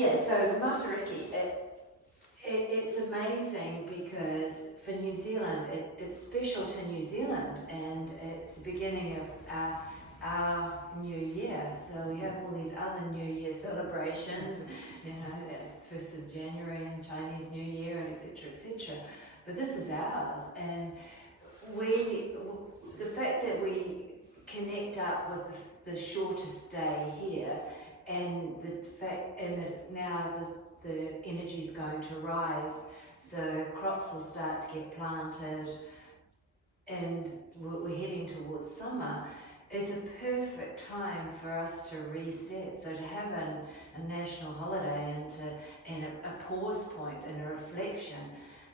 Yeah, so Matariki, it's amazing because for New Zealand, it's special to New Zealand, and it's the beginning of our New Year. So we have all these other New Year celebrations, you know, the 1st of January and Chinese New Year and etc., etc. But this is ours, and the fact that we connect up with the shortest day here, and the fact, and it's now the energy is going to rise, so crops will start to get planted, and we're heading towards summer. It's a perfect time for us to reset. So to have a national holiday and a pause point and a reflection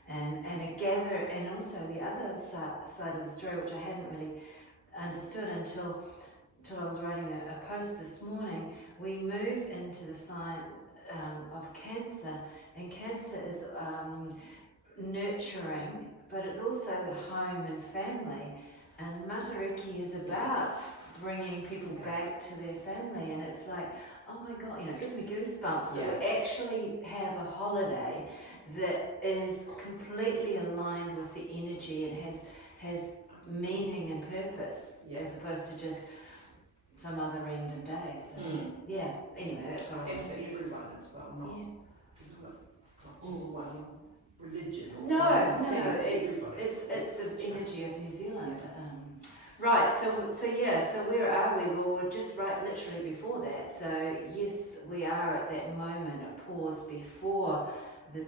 and a gather, and also the other side of the story, which I hadn't really understood until I was writing a post this morning. We move into the sign of Cancer, and Cancer is nurturing, but it's also the home and family. And Matariki is about bringing people back to their family, and it's like, oh my God, you know, it gives me goosebumps. So we actually have a holiday that is completely aligned with the energy and has meaning and purpose, as opposed to just some other random day. So yeah, anyway, that's what And for everyone as well, not just one religion. No, it's the energy of New Zealand. Right, so where are we? Well, we're just right literally before that. So yes, we are at that moment, a pause before the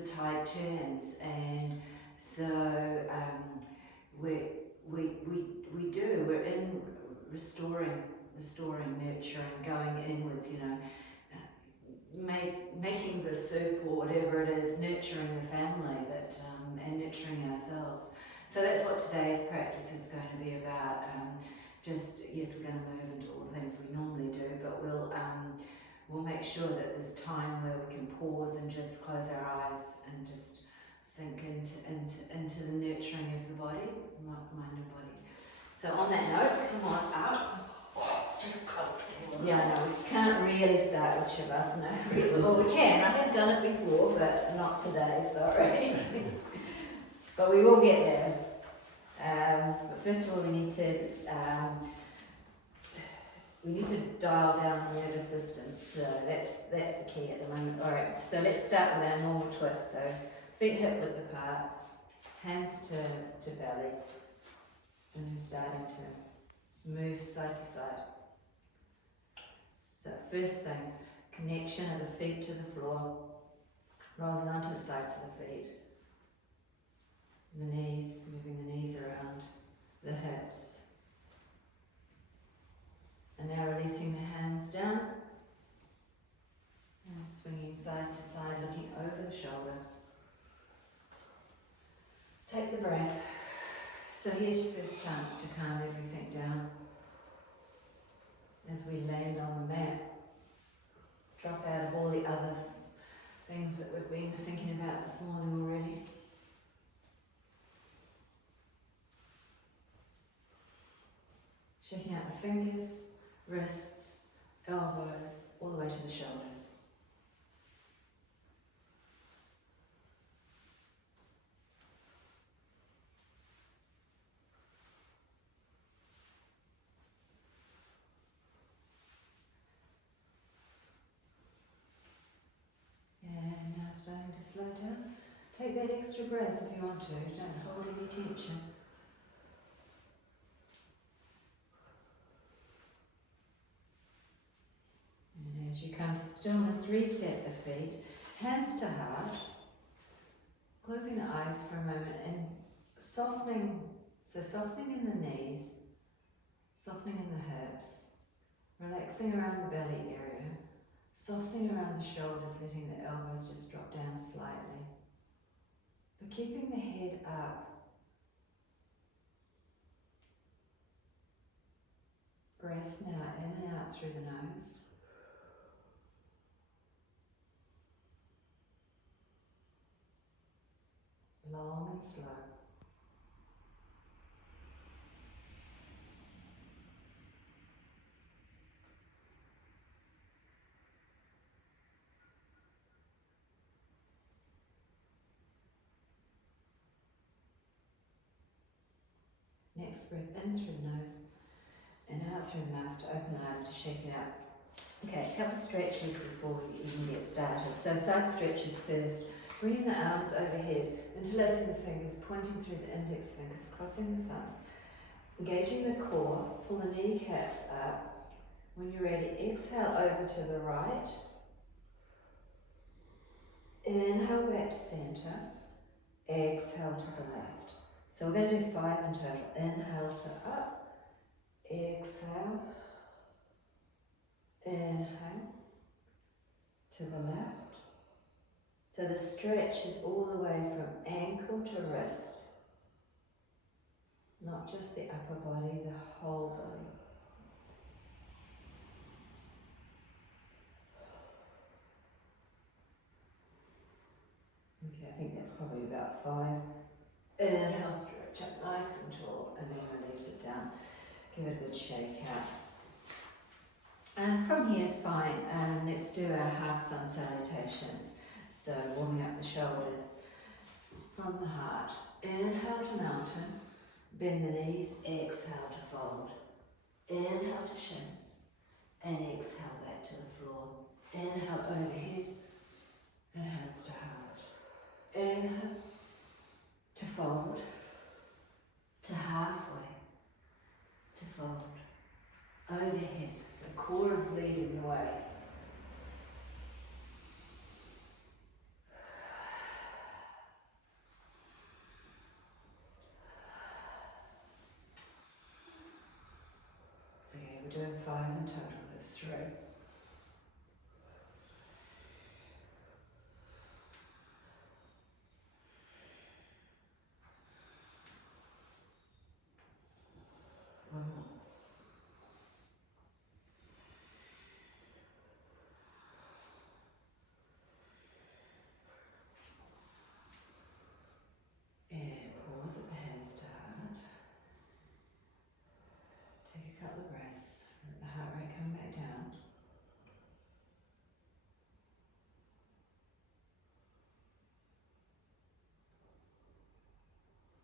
tide turns, and so we're in restoring, nurturing, going inwards, you know, making the soup or whatever it is, nurturing the family that and nurturing ourselves. So that's what today's practice is going to be about. Yes, we're going to move into all the things we normally do, but we'll make sure that there's time where we can pause and just close our eyes and just sink into the nurturing of the body, mind and body. So on that note, come on up. Yeah, no, we can't really start with Shavasana. Well, we can. I have done it before, but not today, sorry. But we will get there. But first of all, we need to dial down the nervous system. So that's the key at the moment. All right. So let's start with our normal twist. So feet hip width apart, hands to belly, and then starting to move side to side. So first thing, connection of the feet to the floor, rolling onto the sides of the feet, the knees, moving the knees around, the hips. And now releasing the hands down and swinging side to side, looking over the shoulder. Take the breath. So here's your first chance to calm everything down. As we land on the mat, drop out of all the other things that we've been thinking about this morning already. Checking out the fingers, wrists, elbows, all the way to the shoulders. And now starting to slow down. Take that extra breath if you want to, don't hold any tension. And as you come to stillness, reset the feet, hands to heart, closing the eyes for a moment and softening, so softening in the knees, softening in the hips, relaxing around the belly area, softening around the shoulders, letting the elbows just drop down slightly. But keeping the head up. Breath now in and out through the nose. Long and slow. Next breath in through the nose and out through the mouth to open eyes, to shake it out. Okay, a couple of stretches before we even get started. So side stretches first. Bringing the arms overhead, interlacing the fingers, pointing through the index fingers, crossing the thumbs. Engaging the core, pull the kneecaps up. When you're ready, exhale over to the right. Inhale back to center. Exhale to the left. So we're going to do 5 in total. Inhale to up. Exhale. Inhale to the left. So the stretch is all the way from ankle to wrist. Not just the upper body, the whole body. Okay, I think that's probably about 5. Inhale, stretch up nice and tall, and then release it down. Give it a good shake out. And from here is fine. Let's do our half sun salutations. So warming up the shoulders from the heart. Inhale to mountain. Bend the knees. Exhale to fold. Inhale to shins. And exhale back to the floor. Inhale overhead. And hands to heart. Inhale to fold. To halfway. To fold. Overhead. So core is leading the way. Okay, we're doing 5 in total. That's 3. One more. And pause at the hands to heart. Take a couple of breaths. Let the heart rate come back down.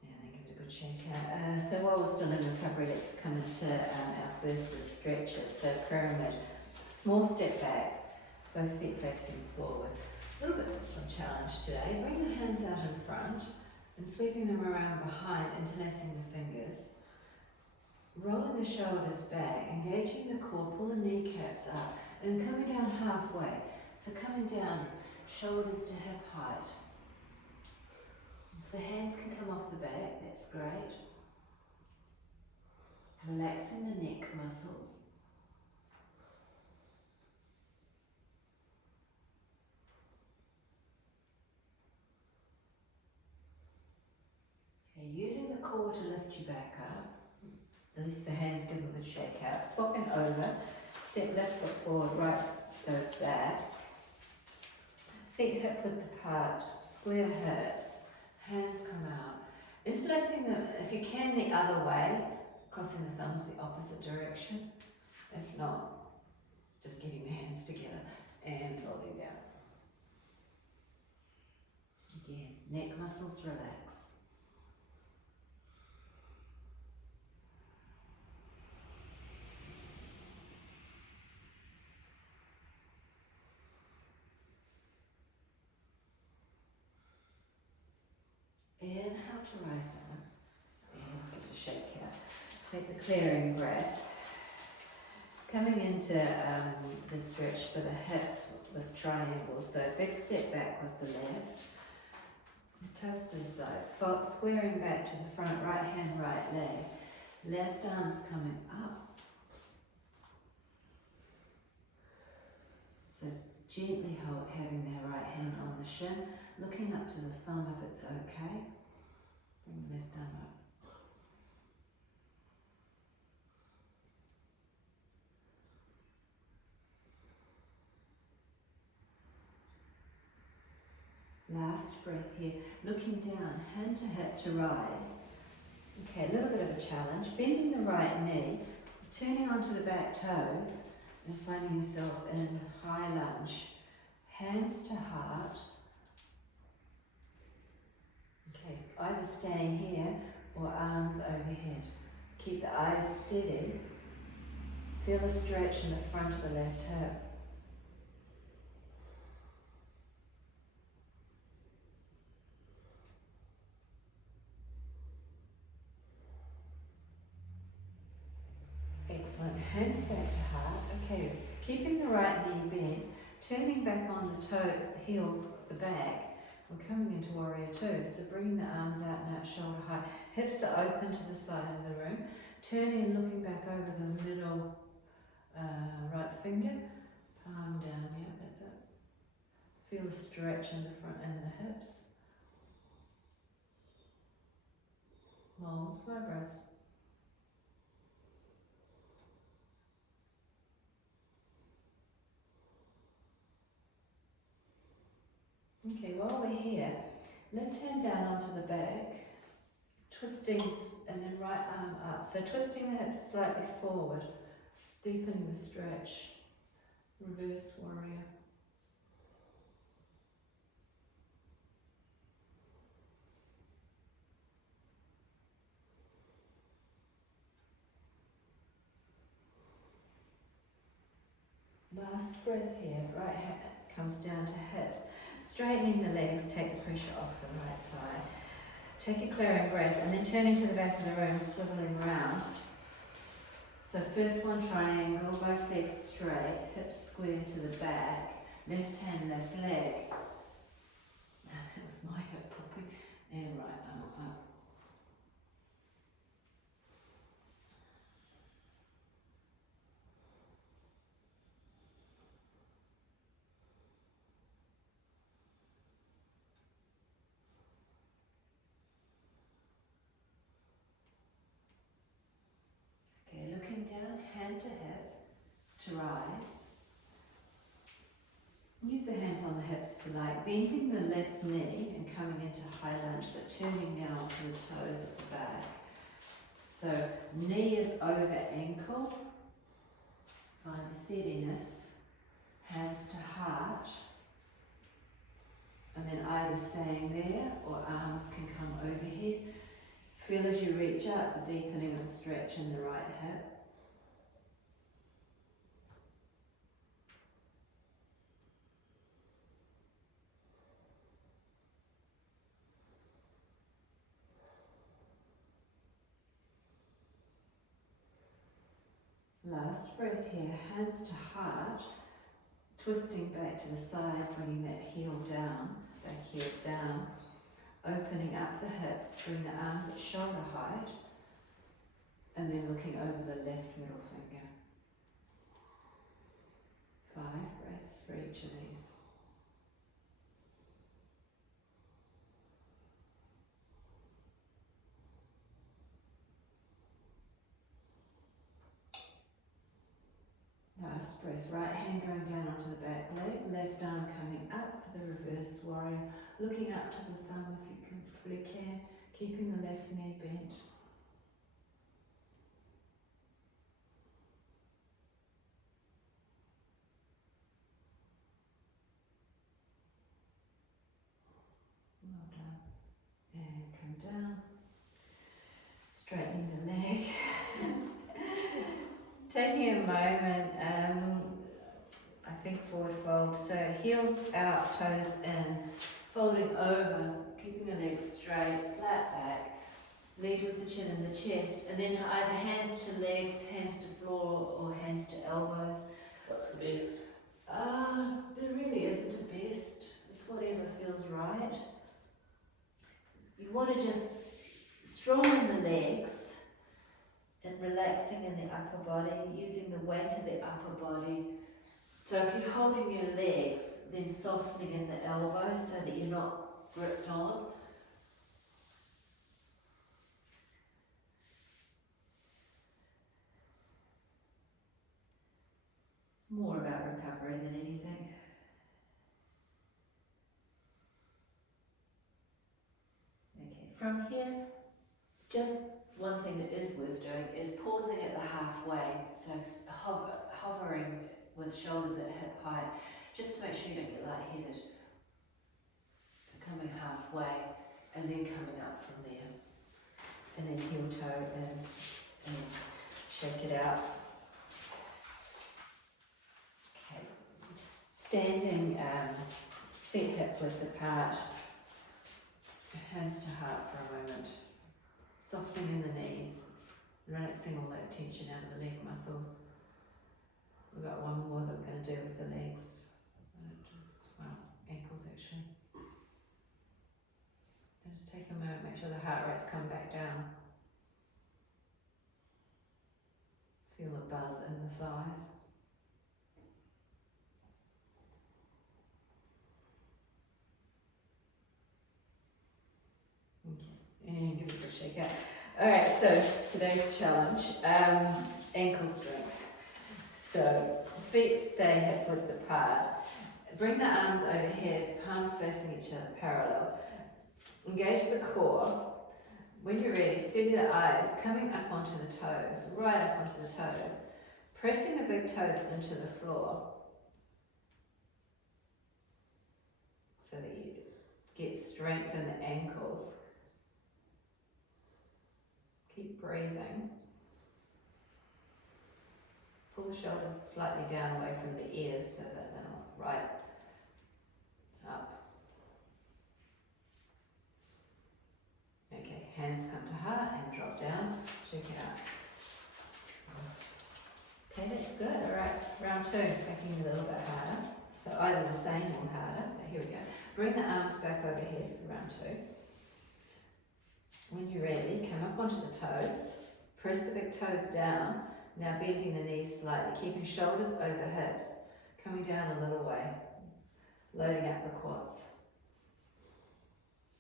And then give it a good shake out. So while we're still in recovery, let's come into our first of the stretches. So pyramid. Small step back. Both feet facing forward. A little bit of a challenge today. Bring the hands out in front and sweeping them around behind, interlacing the fingers. Rolling the shoulders back, engaging the core, pull the kneecaps up, and coming down halfway. So coming down, shoulders to hip height. If the hands can come off the back, that's great. Relaxing the neck muscles. Okay, using the core to lift you back up. Release the hands, give them a good shake out. Swapping over, step left foot forward, right goes back. Feet hip width apart, square hips, hands come out. Interlacing them, if you can, the other way, crossing the thumbs the opposite direction. If not, just getting the hands together and folding down. Again, neck muscles relax. Inhale to rise up, and give it a shake out. Take the clearing breath. Coming into the stretch for the hips with triangles. So big step back with the left. Toes to the side. Squaring back to the front, right hand, right leg. Left arm's coming up. So gently having the right hand on the shin, looking up to the thumb if it's okay. Bring the left arm up. Last breath here, looking down, hand to hip to rise. Okay, a little bit of a challenge. Bending the right knee, turning onto the back toes, and finding yourself in high lunge. Hands to heart. Okay, either staying here or arms overhead. Keep the eyes steady. Feel the stretch in the front of the left hip. Excellent. Hands back to heart. Okay, keeping the right knee bent, turning back on the toe, the heel, the back. We're coming into warrior two. So bringing the arms out and out shoulder height. Hips are open to the side of the room. Turning and looking back over the middle right finger. Palm down. Yeah, that's it. Feel the stretch in the front and the hips. Long, slow breaths. Okay, while we're here, left hand down onto the back, twisting and then right arm up. So twisting the hips slightly forward, deepening the stretch. Reverse warrior. Last breath here, right hand comes down to hips. Straightening the legs, take the pressure off the right thigh. Take a clearing breath and then turning to the back of the room, swiveling round. So first one, triangle, both legs straight, hips square to the back, left hand, left leg. That was my hip popping. And right arm up. Okay, looking down, hand to hip, to rise. Use the hands on the hips if you like, bending the left knee and coming into high lunge, so turning now onto the toes at the back. So knee is over ankle, find the steadiness, hands to heart, and then either staying there or arms can come overhead. Feel as you reach up the deepening of the stretch in the right hip. Last breath here, hands to heart, twisting back to the side, bringing that heel down, back heel down, opening up the hips, bring the arms at shoulder height, and then looking over the left middle finger. 5 breaths for each of these. Last breath, right hand going down onto the back leg, left arm coming up for the reverse warrior, looking up to the thumb if you comfortably can, keeping the left knee bent. Well done. And come down, straightening the leg. Taking a moment, I think forward fold, so heels out, toes in, folding over, keeping the legs straight, flat back, lead with the chin and the chest, and then either hands to legs, hands to floor, or hands to elbows. What's the best? There really isn't a best, it's whatever feels right. You want to just strong in the legs, and relaxing in the upper body, using the weight of the upper body. So if you're holding your legs, then softening in the elbows so that you're not gripped on. It's more about recovery than anything. Okay, from here, just one thing that is worth doing is pausing at the halfway, so hovering with shoulders at hip height, just to make sure you don't get lightheaded. So coming halfway and then coming up from there. And then heel toe in. and shake it out. Okay, just standing, feet hip width apart, hands to heart for a moment, softening in the knees, relaxing all that tension out of the leg muscles. We've got one more that we're going to do with the legs, ankles actually. And just take a moment, make sure the heart rates come back down. Feel a buzz in the thighs. Okay, and give it a shake out. Alright, so today's challenge, ankle strength. So feet stay hip width apart. Bring the arms overhead, palms facing each other parallel. Engage the core. When you're ready, steady the eyes, coming up onto the toes, right up onto the toes. Pressing the big toes into the floor so that you get strength in the ankles. Keep breathing. Pull the shoulders slightly down away from the ears so that they're not right up. Okay, hands come to heart and drop down. Check it out. Okay, that's good. Alright, round two, backing a little bit harder. So either the same or harder, but here we go. Bring the arms back overhead for round two. When you're ready, come up onto the toes. Press the big toes down. Now bending the knees slightly, keeping shoulders over hips, coming down a little way, loading up the quads.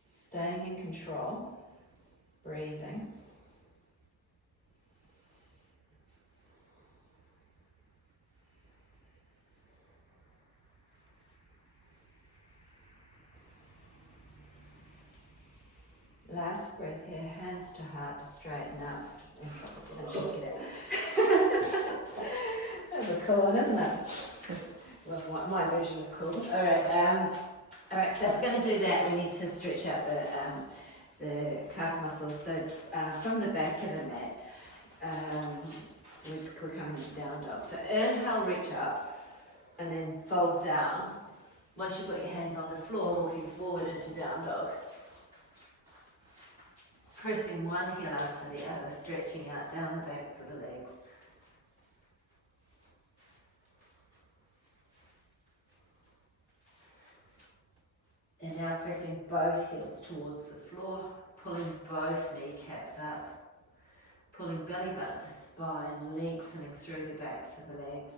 Staying in control, breathing. Last breath here, hands to heart to straighten up and shake it out. That's a cool one, isn't it? Well, my version of cool. Alright, so if we're going to do that, we need to stretch out the calf muscles. So from the back of the mat, we're coming into down dog. So inhale, reach up, and then fold down. Once you've got your hands on the floor, walking forward into down dog. Pressing one heel after the other, stretching out down the backs of the legs. And now pressing both heels towards the floor, pulling both kneecaps up, pulling belly button to spine, lengthening through the backs of the legs.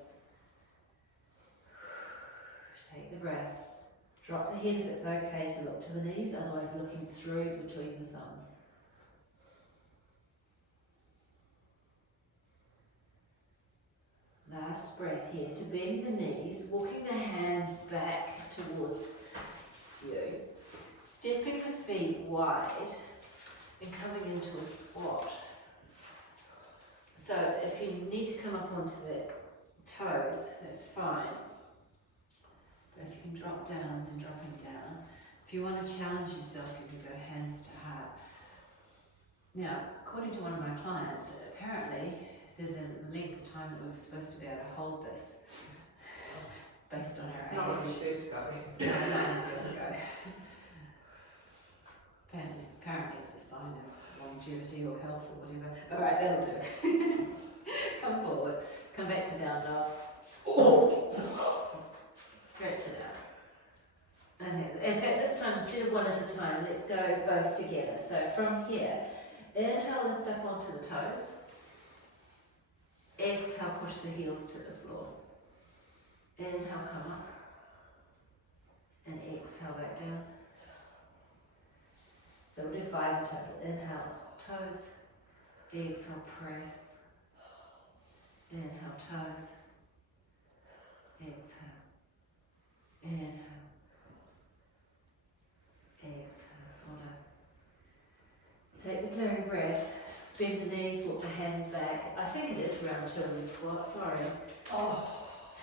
Take the breaths. Drop the head if it's okay to look to the knees, otherwise looking through between the thumbs. Last breath here to bend the knees, walking the hands back towards you, stepping the feet wide and coming into a squat. So if you need to come up onto the toes, that's fine. But if you can drop down, then dropping down. If you want to challenge yourself, you can go hands to heart. Now, according to one of my clients, apparently there's a length of time that we're supposed to be able to hold this based on our age. Not when you first go. Yeah, not when you first go. Apparently it's a sign of longevity or health or whatever. Alright, that'll do. Come forward. Come back to down dog. Oh. Stretch it out. Okay. In fact, this time, instead of one at a time, let's go both together. So from here, inhale, lift up onto the toes. Exhale, push the heels to the floor. Inhale, come up. And exhale, back down. So we'll do 5 in total. Inhale, toes. Exhale, press. Inhale, toes. Exhale. Inhale. Exhale. Hold on. Take the clearing breath. Bend the knees, walk the hands back. I think it is round 2 in the squat, sorry. Oh,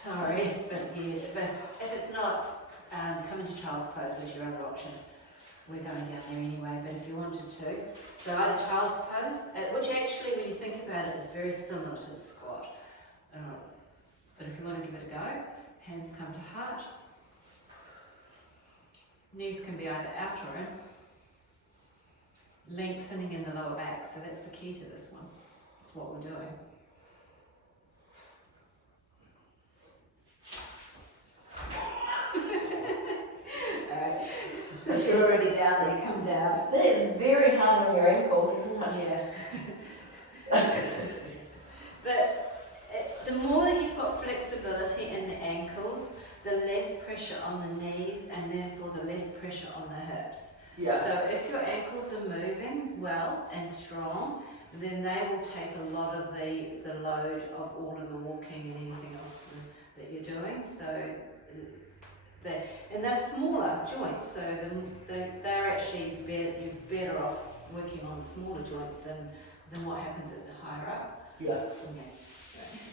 sorry, but if it's not, come into child's pose as your other option. we're going down there anyway, but if you wanted to. So either child's pose, which actually when you think about it is very similar to the squat. But if you want to give it a go, hands come to heart. Knees can be either out or in. Lengthening in the lower back, so that's the key to this one. That's what we're doing. Alright, so she's already down there, come down. That is very hard on your ankles, isn't it? Yeah. But the more that you've got flexibility in the ankles, the less pressure on the knees and therefore the less pressure on the hips. Yeah. So if your ankles are moving well and strong, then they will take a lot of the load of all of the walking and anything else that you're doing. So and they're smaller joints, so they're actually you're better off working on smaller joints than what happens at the higher up. Yeah. Okay.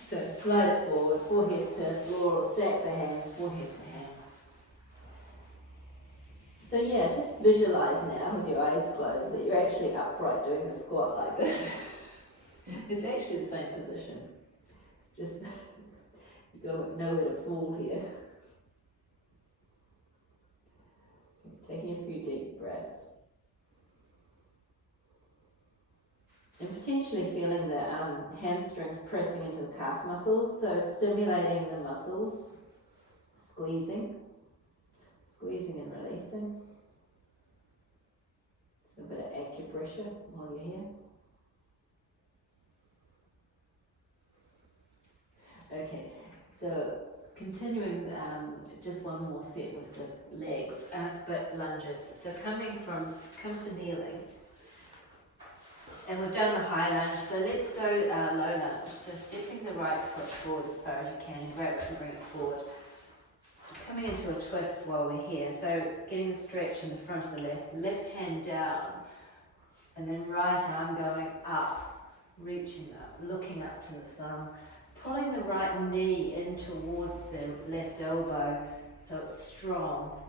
So slide it forward, forehead to floor, or stack the hands, forehead to hands. So yeah, just visualize now with your eyes closed that you're actually upright doing a squat like this. It's actually the same position. It's just you've got to know where to fall here. Taking a few deep breaths. And potentially feeling the hamstrings pressing into the calf muscles, so stimulating the muscles, squeezing and releasing. So a bit of acupressure while you're here. Okay, so continuing just one more set with the legs, but lunges. So come to kneeling. And we've done the high lunge, so let's go low lunge. So stepping the right foot forward as far as you can, grab it and bring it forward. Coming into a twist while we're here, so getting the stretch in the front of the left hand down, and then right arm going up, reaching up, looking up to the thumb, pulling the right knee in towards the left elbow so it's strong.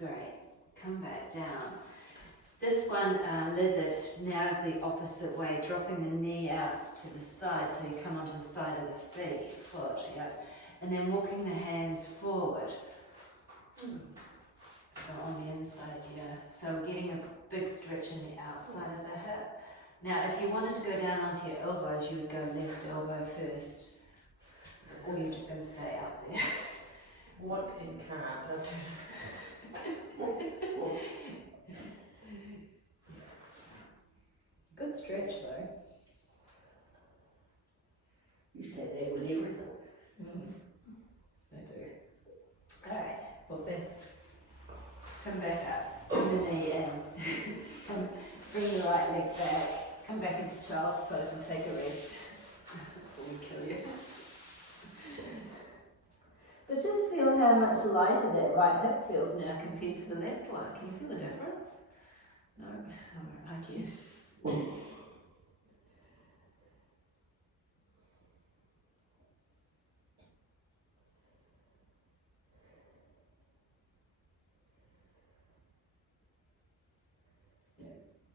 Great, come back down. This one, lizard, now the opposite way, dropping the knee out to the side, so you come onto the side of the foot, yeah, and then walking the hands forward. So on the inside, yeah. So getting a big stretch in the outside of the hip. Now, if you wanted to go down onto your elbows, you would go left elbow first, or you're just going to stay up there. What in karate? Good stretch though. You said that with everything. I do. Alright, well then, come back up, bring the knee in, bring the right leg back, come back into child's pose and take a rest before we kill you. But just feel how much lighter that right hip feels now compared to the left one. Can you feel the difference? No? I can.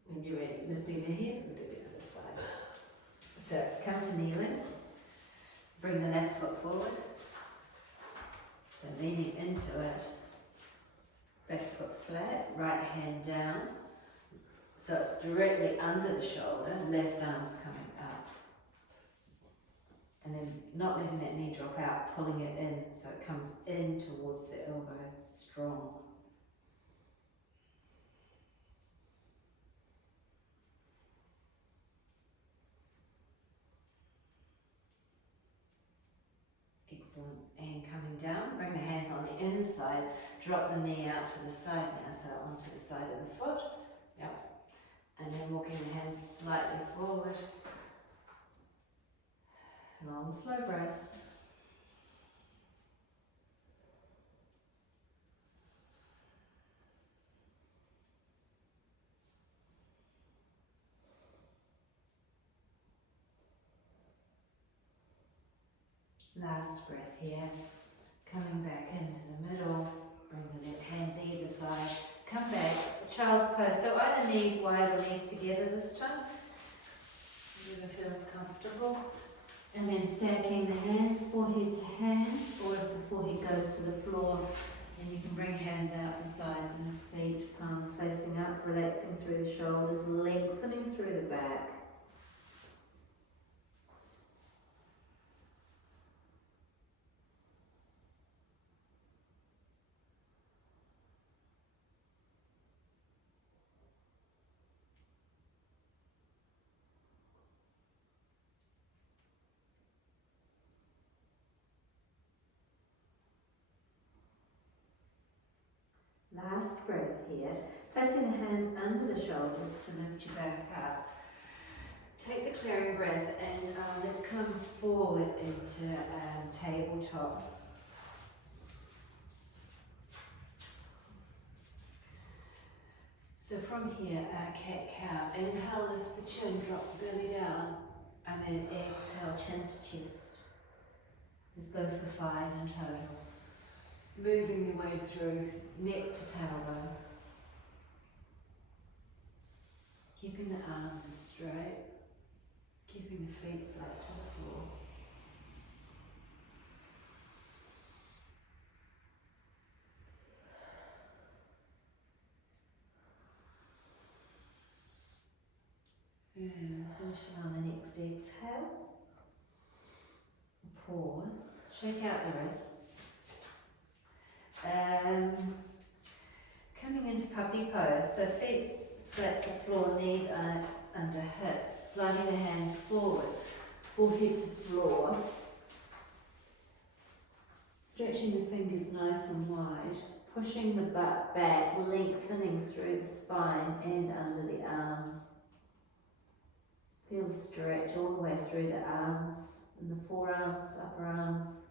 When you're ready, lifting the head, we'll do the other side. So come to kneeling, bring the left foot forward, so leaning into it, back foot flat, right hand down, so it's directly under the shoulder, left arm's coming up. And then not letting that knee drop out, pulling it in, so it comes in towards the elbow, strong. Excellent. And coming down, bring the hands on the inside, drop the knee out to the side now, so onto the side of the foot. Yep. And then walking the hands slightly forward. Long, slow breaths. Last breath here. Coming back into the middle. Bring the left hands either side. Come back, child's pose. So either knees wide or knees together this time. Whatever feels comfortable. And then stacking the hands, forehead to hands, or if the forehead goes to the floor, then you can bring hands out beside the feet, palms facing up, relaxing through the shoulders, lengthening through the back. Last breath here, pressing the hands under the shoulders to lift you back up. Take the clearing breath and let's come forward into tabletop. So from here, cat-cow. Inhale, lift the chin, drop the belly down, and then exhale, chin to chest. Let's go for 5 in total. Moving your way through neck to tailbone. Keeping the arms as straight. Keeping the feet flat to the floor. And finishing on the next exhale. Pause. Shake out the wrists. Coming into puppy pose, so feet flat to floor, knees are under hips, sliding the hands forward, forehead to floor, stretching the fingers nice and wide, pushing the butt back, lengthening through the spine and under the arms. Feel the stretch all the way through the arms and the forearms, upper arms.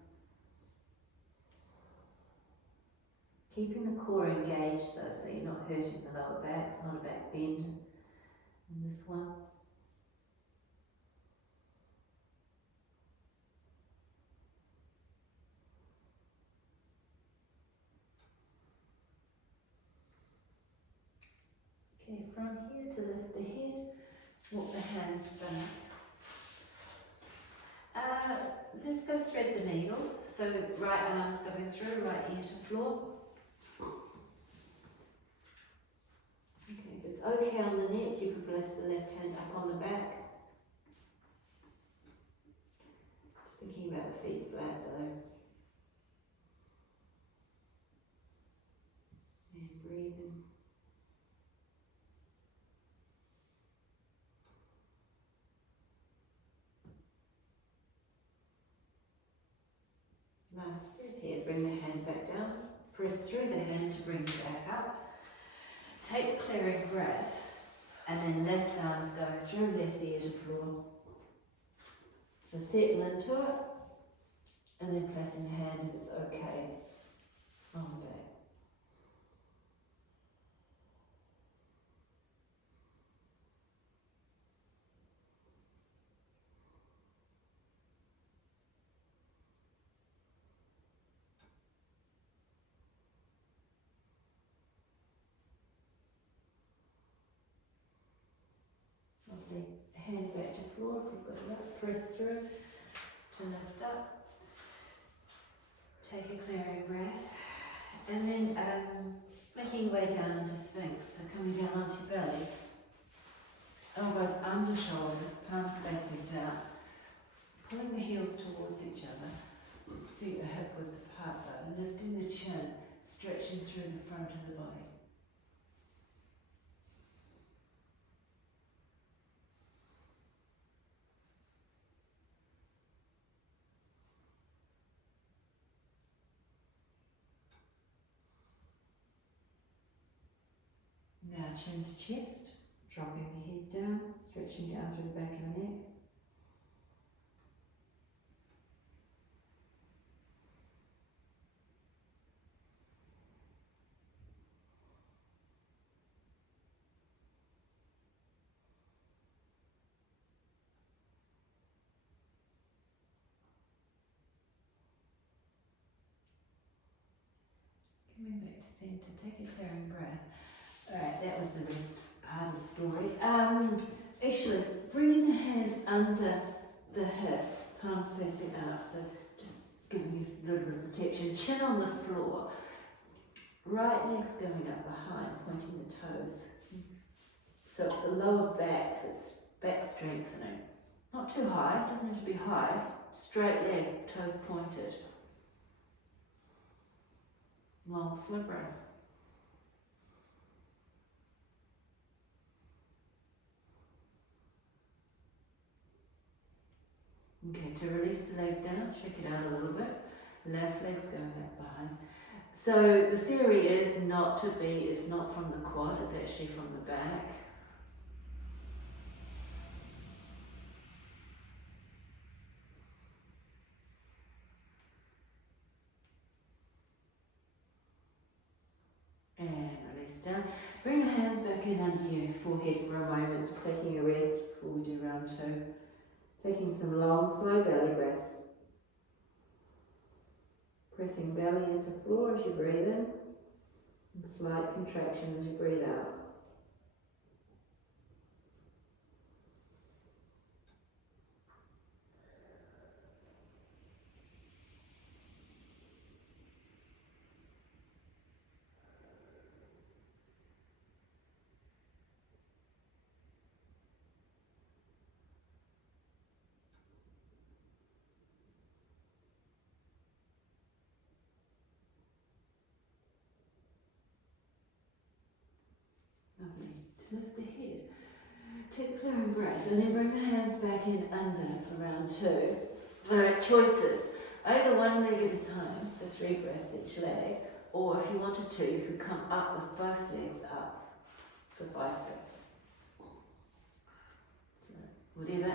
Keeping the core engaged though, so you're not hurting the lower back. It's not a back bend in this one. Okay, from here to lift the head, walk the hands back. Let's go thread the needle. So right arm's going through, right ear to floor. Okay, if it's okay on the neck, you can place the left hand up on the back. Just thinking about the feet flat though. And breathing. Last breath here, bring the hand back down. Press through the hand to bring it back up. Take the clearing breath, and then left arm's going through, left ear to floor. So settle into it, and then placing the hand, if it's okay, on the back. Lovely. Hand back to floor if you've got that. Press through to lift up. Take a clearing breath. And then just making your way down into Sphinx. So coming down onto your belly. Elbows under shoulders, palms facing down. Pulling the heels towards each other. Feet are hip width apart though. Lifting the chin, stretching through the front of the body. Now chin to chest, dropping the head down, stretching down through the back of the neck. centre. Take a clearing breath. Alright, that was the rest part of the story. Actually, bringing the hands under the hips, palms facing out, so just giving you a little bit of protection. Chin on the floor. Right leg's going up behind, pointing the toes. So it's the lower back that's back strengthening. Not too high, doesn't have to be high. Straight leg, toes pointed. Long, slow breaths. Okay, to release the leg down, shake it out a little bit. Left leg's going up behind. So the theory is it's not from the quad, it's actually from the back. And release down. Bring the hands back in under your forehead for a moment, just taking a rest before we do round 2. Taking some long, slow belly breaths. Pressing belly into floor as you breathe in, and slight contraction as you breathe out. Lovely. To lift the head. Take a clearing breath and then bring the hands back in under for round 2. Alright, choices. Either one leg at a time for 3 breaths each leg, or if you wanted to, you could come up with both legs up for 5 breaths. So whatever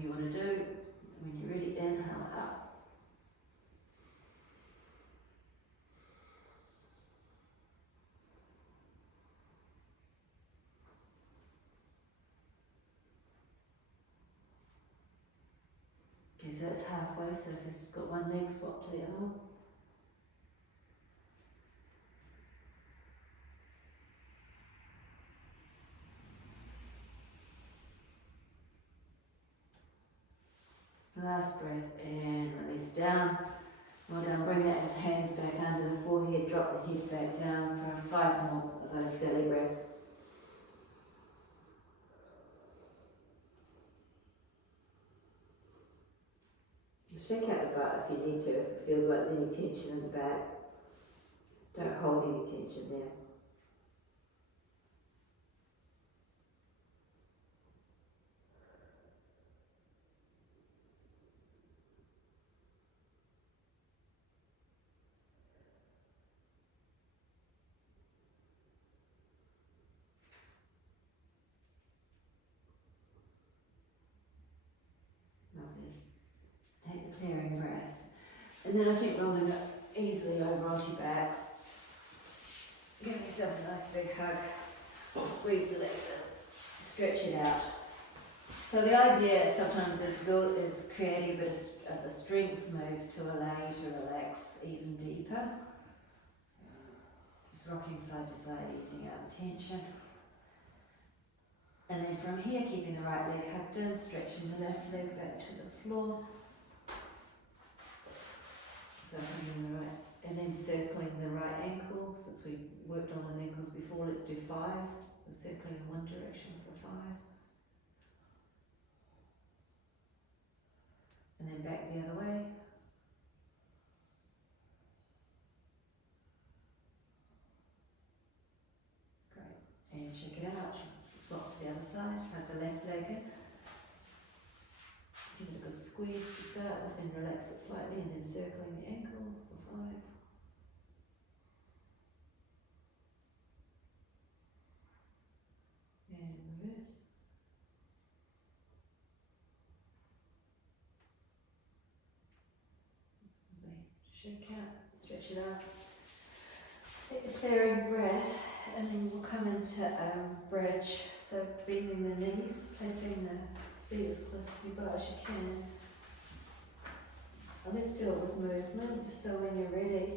you want to do, when you're ready, inhale up. Okay, so that's halfway, so if you've got one leg, swap to the other one. Last breath, and release down. Well done, bring those hands back under the forehead, drop the head back down for 5 more of those belly breaths. Shake out the butt if you need to, if it feels like there's any tension in the back. Don't hold any tension there. Lovely. Take the clearing breath. And then I think rolling up easily over onto your backs. Give yourself a nice big hug. Squeeze the legs in. Stretch it out. So the idea sometimes is creating a bit of a strength move to allow you to relax even deeper. So just rocking side to side, easing out the tension. And then from here, keeping the right leg hugged in, stretching the left leg back to the floor. So hugging the right, and then circling the right ankle. Since we worked on those ankles before, let's do 5. So circling in one direction for 5. And then back the other way. Great. And shake it out. Swap to the other side. Hug the left leg in. Give it a good squeeze to start with, then relax it slightly, and then circling the ankle for 5. And reverse. Shake out, stretch it out. Take a clearing breath, and then we'll come into bridge. So bending the knees, placing the feet as close to your butt as you can. And let's do it with movement. So when you're ready,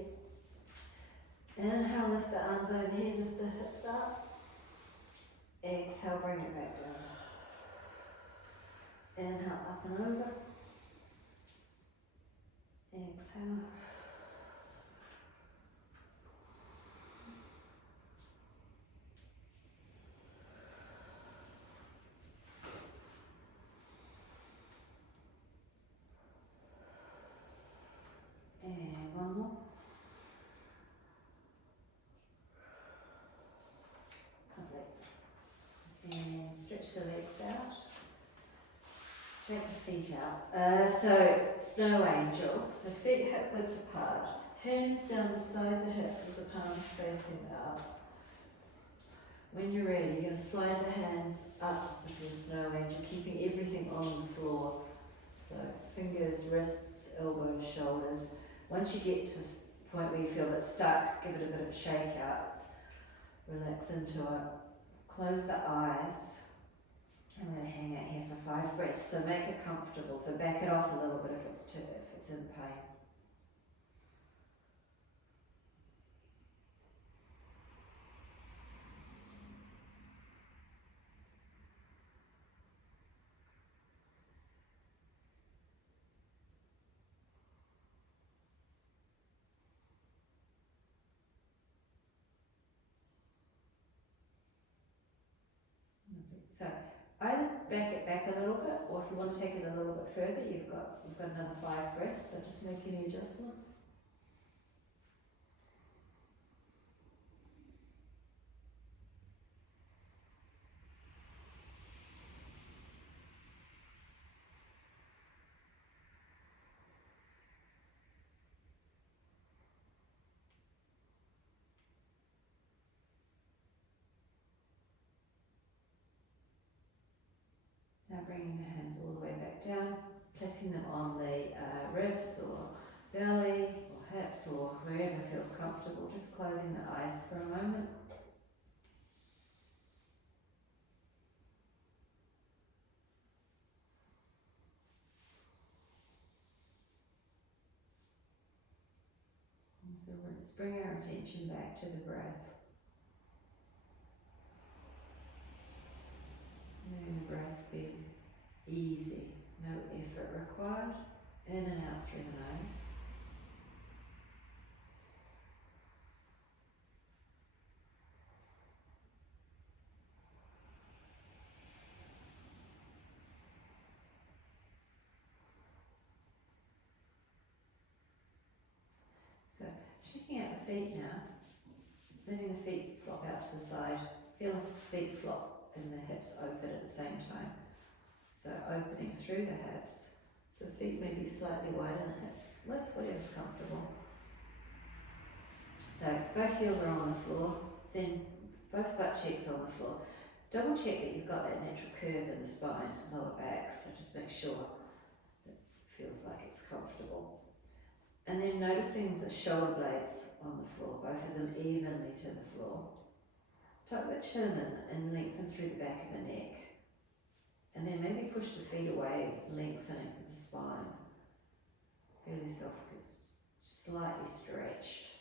Inhale, lift the arms overhead, lift the hips up. Exhale, bring it back down. Inhale, up and over. Exhale. And one more. Lovely. And stretch the legs out. Drag the feet out. So, snow angel. So feet hip width apart. Hands down beside the hips with the palms facing up. When you're ready, you're going to slide the hands up as if you're a snow angel, keeping everything on the floor. So fingers, wrists, elbows, shoulders. Once you get to a point where you feel a bit stuck, give it a bit of a shake out. Relax into it. Close the eyes. I'm going to hang out here for 5 breaths, so make it comfortable. So back it off a little bit if it's in pain. So either back it back a little bit, or if you want to take it a little bit further, you've got another 5 breaths. So just make any adjustments. Now bringing the hands all the way back down, placing them on the ribs or belly or hips or wherever feels comfortable, just closing the eyes for a moment. And so let's bring our attention back to the breath. Letting the breath be easy, no effort required. In and out through the nose. So, checking out the feet now, letting the feet flop out to the side. Feel the feet flop and the hips open at the same time. So opening through the hips, so the feet may be slightly wider than hip width, whatever's comfortable. So both heels are on the floor, then both butt cheeks on the floor. Double check that you've got that natural curve in the spine, lower back, so just make sure it feels like it's comfortable. And then noticing the shoulder blades on the floor, both of them evenly to the floor. Tuck the chin in and lengthen through the back of the neck. And then maybe push the feet away, lengthening for the spine. Feel yourself just slightly stretched.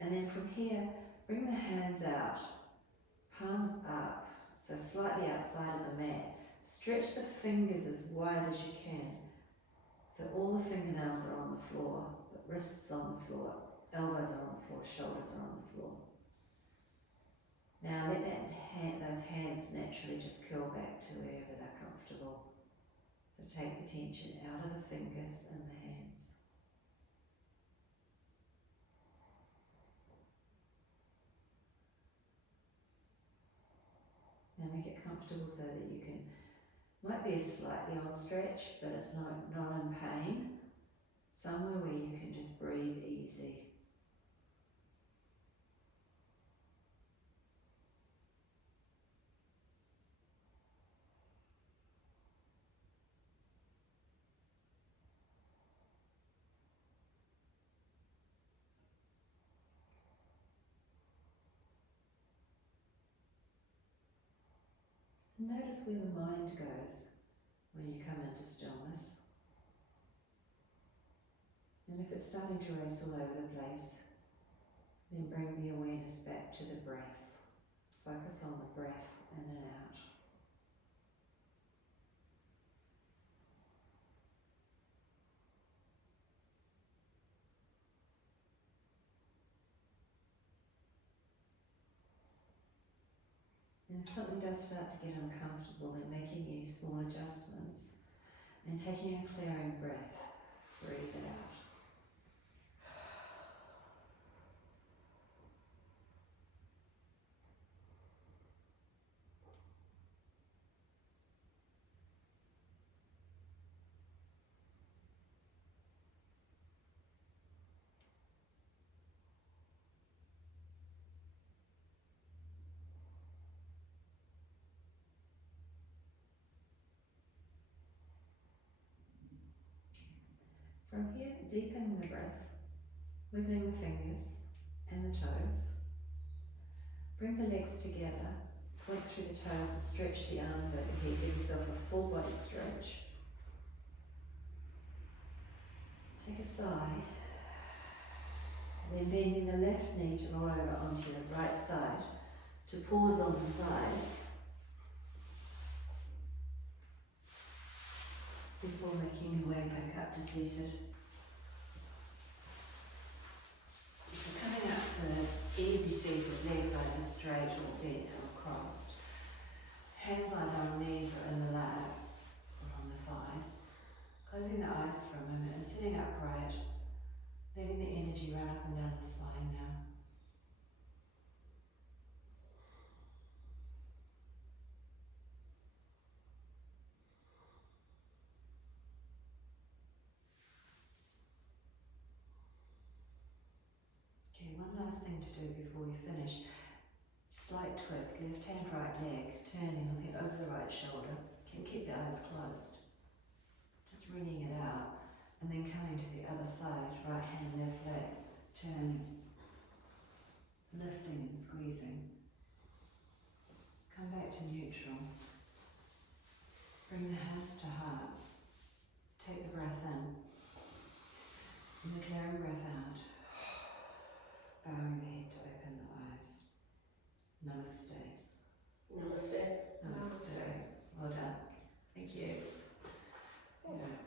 And then from here, bring the hands out, palms up, so slightly outside of the mat. Stretch the fingers as wide as you can. So all the fingernails are on the floor, the wrists on the floor, elbows are on the floor, shoulders are on the floor. Now let those hands naturally just curl back to wherever they're comfortable. So take the tension out of the fingers and the hands. Now make it comfortable so that you can, might be a slightly on stretch, but it's not in pain. Somewhere where you can just breathe easy. Notice where the mind goes when you come into stillness. And if it's starting to race all over the place, Then bring the awareness back to the breath. Focus on the breath in and out. And if something does start to get uncomfortable, then making any small adjustments and taking a clearing breath, breathe it out. From here, deepen the breath, wiggling the fingers and the toes. Bring the legs together, point through the toes and stretch the arms overhead. Give yourself a full body stretch. Take a sigh, and then bending the left knee to roll over onto your right side, to pause on the side before making your way back up to seated. So coming up to easy seated, legs either straight or bent or crossed. Hands either on knees or in the lap or on the thighs. Closing the eyes for a moment and sitting upright, letting the energy run up and down the spine now. Okay, one last thing to do before we finish. Slight twist, left hand, right leg, turning, looking over the right shoulder. You can keep your eyes closed. Just wringing it out, and then coming to the other side, right hand, left leg, turning, lifting and squeezing. Come back to neutral. Bring the hands to heart. Take the breath in, and the clearing breath out.